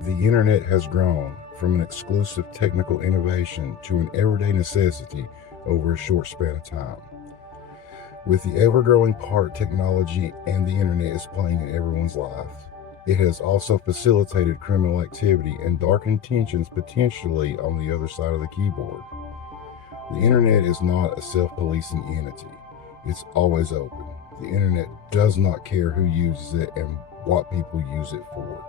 The internet has grown from an exclusive technical innovation to an everyday necessity over a short span of time. With the ever-growing part technology and the internet is playing in everyone's life, it has also facilitated criminal activity and darkened tensions potentially on the other side of the keyboard. The internet is not a self-policing entity. It's always open. The internet does not care who uses it and what people use it for.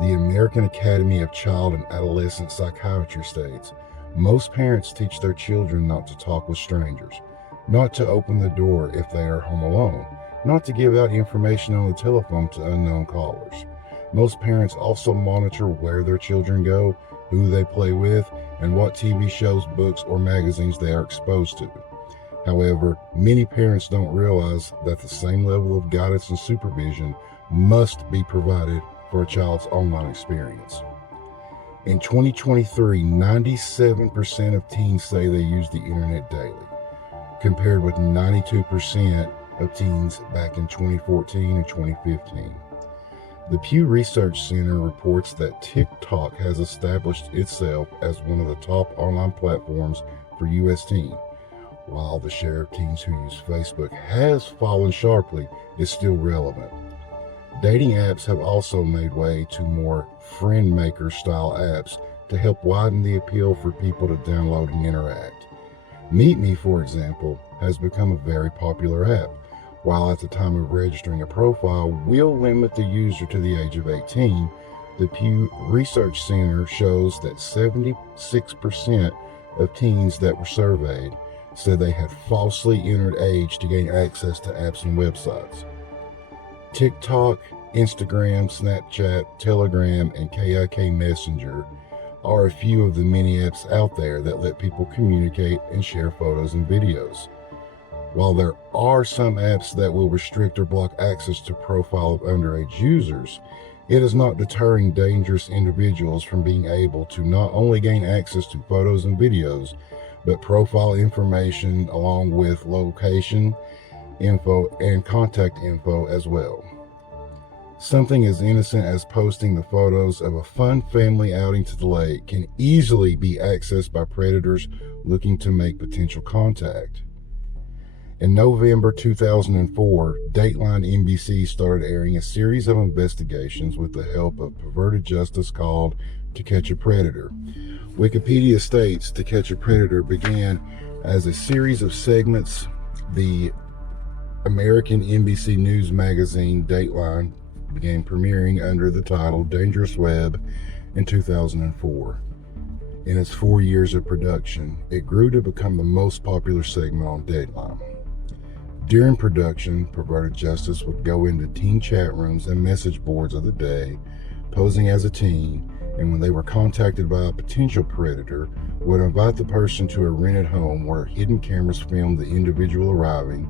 The American Academy of Child and Adolescent Psychiatry states, most parents teach their children not to talk with strangers, not to open the door if they are home alone, not to give out information on the telephone to unknown callers. Most parents also monitor where their children go, who they play with, and what TV shows, books, or magazines they are exposed to. However, many parents don't realize that the same level of guidance and supervision must be provided for a child's online experience. In 2023, 97% of teens say they use the internet daily, compared with 92% of teens back in 2014 and 2015. The Pew Research Center reports that TikTok has established itself as one of the top online platforms for U.S. teens. While the share of teens who use Facebook has fallen sharply, it's still relevant. Dating apps have also made way to more friend maker style apps to help widen the appeal for people to download and interact. Meet Me, for example, has become a very popular app, while at the time of registering a profile will limit the user to the age of 18. The Pew Research Center shows that 76% of teens that were surveyed said they had falsely entered age to gain access to apps and websites. TikTok, Instagram, Snapchat, Telegram, and KIK Messenger are a few of the many apps out there that let people communicate and share photos and videos. While there are some apps that will restrict or block access to profile of underage users, it is not deterring dangerous individuals from being able to not only gain access to photos and videos, but profile information along with location info and contact info as well. Something as innocent as posting the photos of a fun family outing to the lake can easily be accessed by predators looking to make potential contact. In November 2004, Dateline NBC started airing a series of investigations with the help of Perverted Justice called To Catch a Predator. Wikipedia states To Catch a Predator began as a series of segments. The American NBC News magazine Dateline began premiering under the title Dangerous Web in 2004. In its 4 years of production, it grew to become the most popular segment on Dateline. During production, Perverted Justice would go into teen chat rooms and message boards of the day, posing as a teen, and when they were contacted by a potential predator, would invite the person to a rented home where hidden cameras filmed the individual arriving.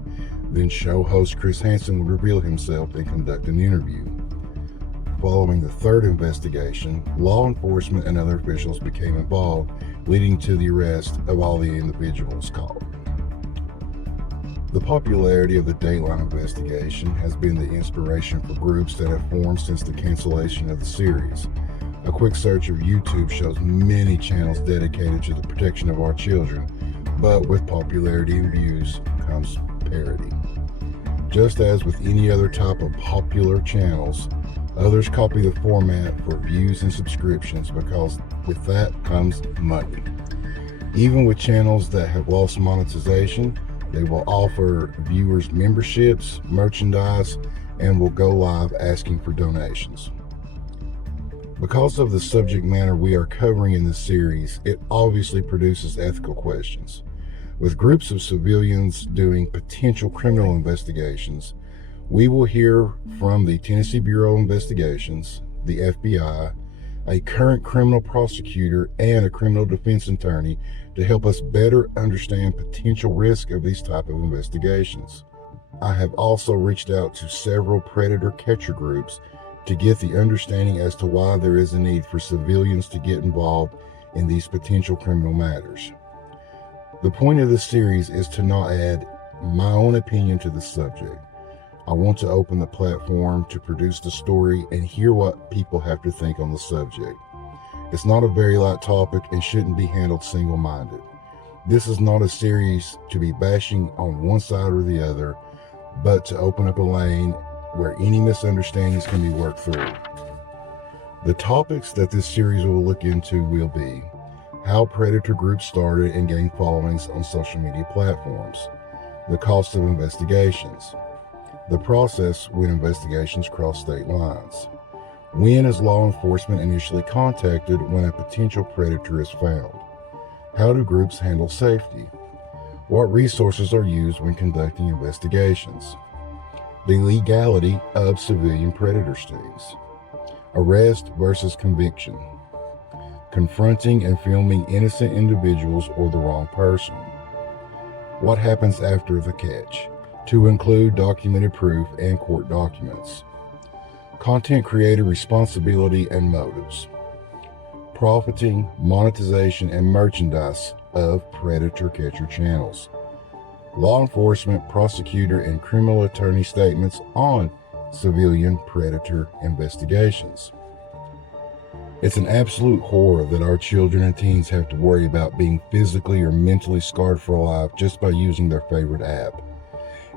Then show host Chris Hansen would reveal himself and conduct an interview. Following the third investigation, law enforcement and other officials became involved, leading to the arrest of all the individuals caught. The popularity of the Dateline investigation has been the inspiration for groups that have formed since the cancellation of the series. A quick search of YouTube shows many channels dedicated to the protection of our children, but with popularity and views comes parody. Just as with any other type of popular channels, others copy the format for views and subscriptions because with that comes money. Even with channels that have lost monetization, they will offer viewers memberships, merchandise, and will go live asking for donations. Because of the subject matter we are covering in this series, it obviously produces ethical questions. With groups of civilians doing potential criminal investigations, we will hear from the Tennessee Bureau of Investigations, the FBI, a current criminal prosecutor, and a criminal defense attorney to help us better understand potential risk of these type of investigations. I have also reached out to several predator catcher groups to get the understanding as to why there is a need for civilians to get involved in these potential criminal matters. The point of this series is to not add my own opinion to the subject. I want to open the platform to produce the story and hear what people have to think on the subject. It's not a very light topic and shouldn't be handled single-minded. This is not a series to be bashing on one side or the other, but to open up a lane where any misunderstandings can be worked through. The topics that this series will look into will be how predator groups started and gained followings on social media platforms, the cost of investigations, the process when investigations cross state lines, when is law enforcement initially contacted when a potential predator is found, how do groups handle safety, what resources are used when conducting investigations, the legality of civilian predator stings, arrest versus conviction, confronting and filming innocent individuals or the wrong person, what happens after the catch, to include documented proof and court documents, content creator responsibility and motives, profiting, monetization, and merchandise of predator catcher channels, law enforcement, prosecutor, and criminal attorney statements on civilian predator investigations. It's an absolute horror that our children and teens have to worry about being physically or mentally scarred for life just by using their favorite app.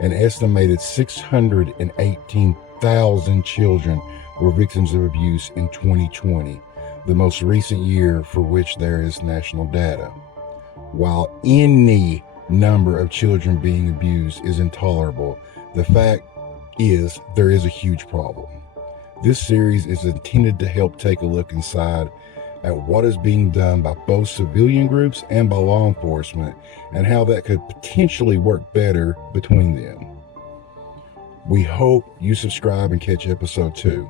An estimated 618,000 children were victims of abuse in 2020, the most recent year for which there is national data. While any number of children being abused is intolerable, the fact is there is a huge problem. This series is intended to help take a look inside at what is being done by both civilian groups and by law enforcement and how that could potentially work better between them. We hope you subscribe and catch episode 2.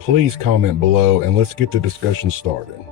Please comment below and let's get the discussion started.